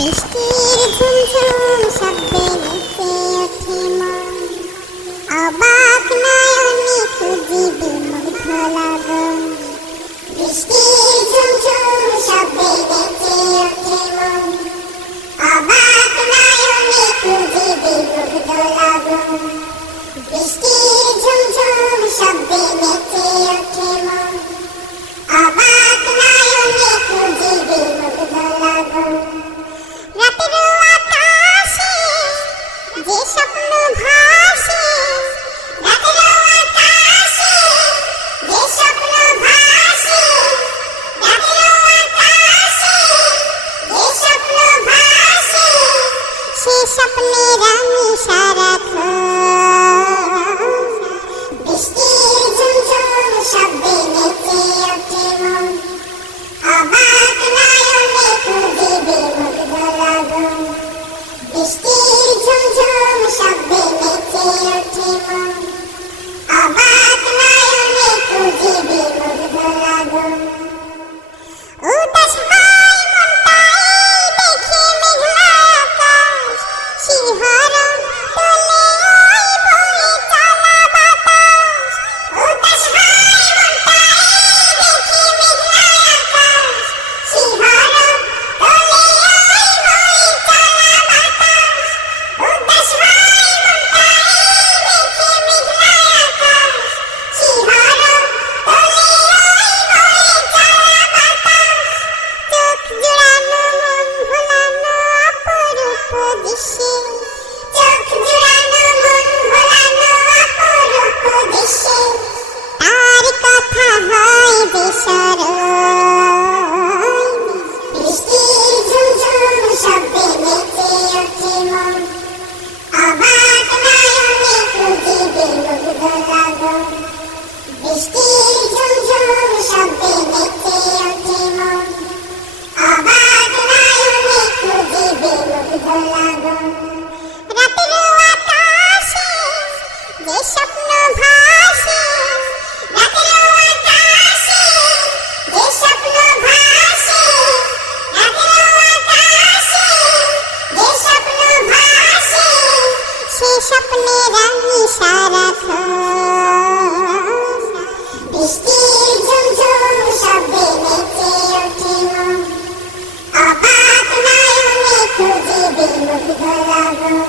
বৃষ্টির ঝুমঝুম শব্দে নেচে ওঠে মন, অবাক নয়নে খুঁজিবে মুগ্ধ লগন। বৃষ্টির ঝুমঝুম শব্দে নেচে ওঠে মন, অবাক নয়নে খুঁজিবে মুগ্ধ লগন। বৃষ্টির ঝুমঝুম শব্দে নেচে ওঠে মন, অবাক নয়নে খুঁজিবে মুগ্ধ লগন। রাতের আকাশে যে স্বপ্ন ভাসে, রাতের আকাশে যে স্বপ্ন ভাসে, রাতের আকাশে যে স্বপ্ন ভাসে, সে স্বপ্নের আমি সারাক্ষণ। বৃষ্টির ঝুমঝুম শব্দে নেচে ওঠে মন, অবাক নয়নে খুঁজিবে মুগ্ধ লগন। বৃষ্টির ঝুমঝুম শব্দে নেচে ওঠে মন, অবাক নয়নে খুঁজিবে মুগ্ধ লগন। উদাস হয় মনটা এই দেখে মেঘলা আকাশ, শিহরণ তোলে ওই বয়ে চলা বাতাস। উদাস হয় মনটা এই দেখে মেঘলা আকাশ, শিহরণ তোলে ওই বয়ে চলা বাতাস। উদাস হয় মনটা এই দেখে মেঘলা আকাশ, শিহরণ তোলে ওই বয়ে চলা বাতাস। চোখ জুড়ানো মন ভোলানো অপরূপ দৃশ্যে, চোখ জুড়ানো মন ভোলানো অপরূপ দৃশ্যে, তার কথা হয় যে স্মরণ। বৃষ্টির ঝুমঝুম শব্দে নেচে ওঠে মন, অবাক নয়নে খুঁজিবে মুগ্ধ লগন। বৃষ্টির ঝুমঝুম শব্দে নেচে ওঠে মন, অবাক নয়নে খুঁজিবে মুগ্ধ লগন। রাতের আকাশে যে স্বপ্ন ভাসে, রাতের আকাশে যে স্বপ্ন ভাসে, রাতের আকাশে যে স্বপ্ন ভাসে, সে স্বপ্নের আমি সারাক্ষণ। বৃষ্টির ঝুমঝুম শব্দে নেচে ওঠে মন, অবাক নয়নে খুঁজিবে মুগ্ধ লগন।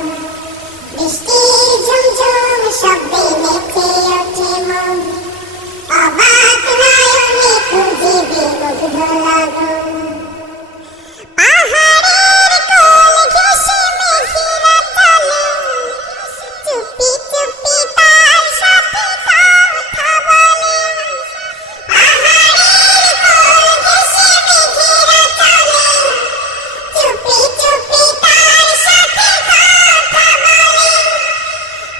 বৃষ্টির ঝুমঝুম শব্দে নেচে ওঠে মন, অবাক নয়নে খুঁজিবে মুগ্ধ লগন। পাহাড়ের কোল ঘেঁষে মেঘেরা চলে, চুপি চুপি তার সাথে কথা বলে। পাহাড়ের কোল ঘেঁষে মেঘেরা চলে, চুপি চুপি তার সাথে কথা বলে।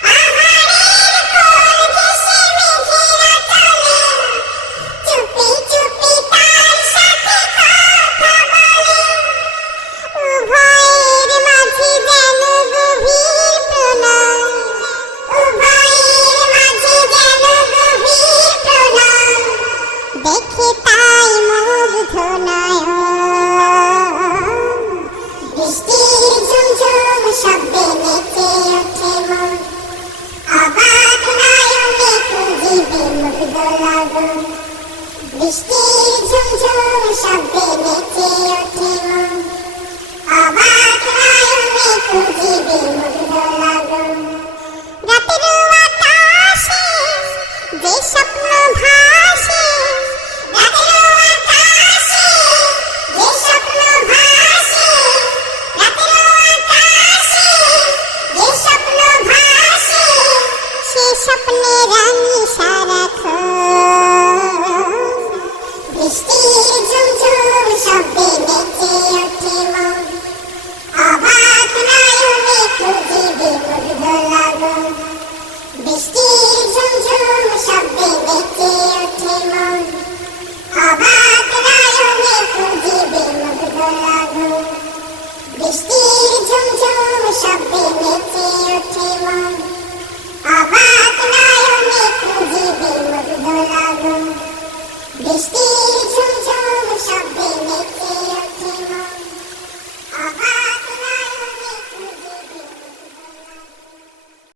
পাহাড়ের কোল ঘেঁষে মেঘেরা চলে, চুপি চুপি তার সাথে কথা বলে। উভয়ের মাঝে যেন গভীর প্রণয়, উভয়ের মাঝে যেন গভীর প্রণয়, দেখে তাই মুগ্ধ নয়ন। বৃষ্টির ঝুমঝুম শব্দে নেচে ওঠে মন, অবাক নয়নে খুঁজিবে মুগ্ধ লগন। বৃষ্টির ঝুমঝুম শব্দে নেচে ওঠে মন, অবাক নয়নে খুঁজিবে মুগ্ধ লগন। রাতের আকাশে যে স্বপ্ন ভাসে, রাতের আকাশে যে স্বপ্ন ভাসে, রাতের আকাশে যে স্বপ্ন ভাসে, সে স্বপ্নের আমি সারাক্ষণ। বৃষ্টির ঝুমঝুম শব্দে নেচে ওঠে মন, অবাক নয়নে খুঁজিবে মুগ্ধ লগন। বৃষ্টির ঝুমঝুম শব্দে নেচে ওঠে মন, অবাক নয়নে খুঁজিবে মুগ্ধ লগন। বৃষ্টির ঝুমঝুম শব্দে নেচে ওঠে মন, অবাক নয়নে খুঁজিবে মুগ্ধ লগন। বৃষ্টি